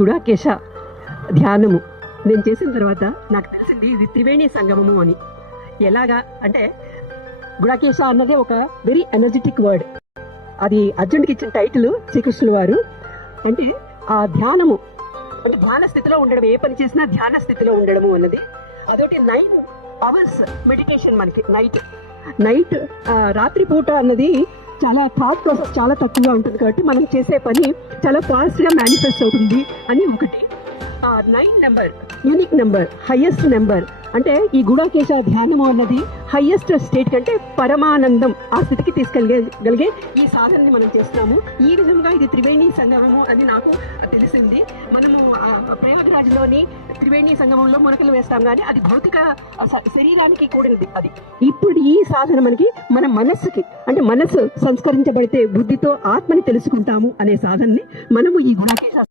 గుడాకేశ ధ్యానము నేను చేసిన తర్వాత నాకు తెలిసింది ఇది త్రివేణి సంగమము అని. ఎలాగా అంటే గుడాకేశ అన్నది ఒక వెరీ ఎనర్జెటిక్ వర్డ్. అది అర్జునుడికి ఇచ్చిన టైటిల్ శ్రీకృష్ణుల వారు. అంటే ఆ ధ్యానము అంటే ధ్యాన స్థితిలో ఉండడం, ఏ పని చేసినా ధ్యాన స్థితిలో ఉండడము అన్నది. అదొకటి 9 hours మెడిటేషన్. మనకి నైట్ రాత్రిపూట అన్నది చాలా థాట్ ప్రాసెస్ చాలా తక్కువగా ఉంటుంది కాబట్టి మనం చేసే పని చాలా ఫాస్ట్గా మేనిఫెస్ట్ అవుతుంది అని ఒకటి. 9 number unique number, highest number. అంటే ఈ గుడాకేశ ధ్యానము అన్నది హైయెస్ట్ స్టేట్ కంటే పరమానందం ఆ స్థితికి తీసుకెళ్ళగలిగే ఈ సాధనని మనం చేస్తున్నాము. ఈ విధంగా ఇది త్రివేణి సంగమము అని నాకు తెలిసింది. మనము ప్రయాగరాజ్లోని త్రివేణి సంగమంలో మొలకలు వేస్తాం, కానీ అది భౌతిక శరీరానికి కూడినది. అది ఇప్పుడు ఈ సాధన మనకి మన మనస్సుకి, అంటే మనస్సు సంస్కరించబడితే బుద్ధితో ఆత్మని తెలుసుకుంటాము అనే సాధనని మనము ఈ గుడాకేశ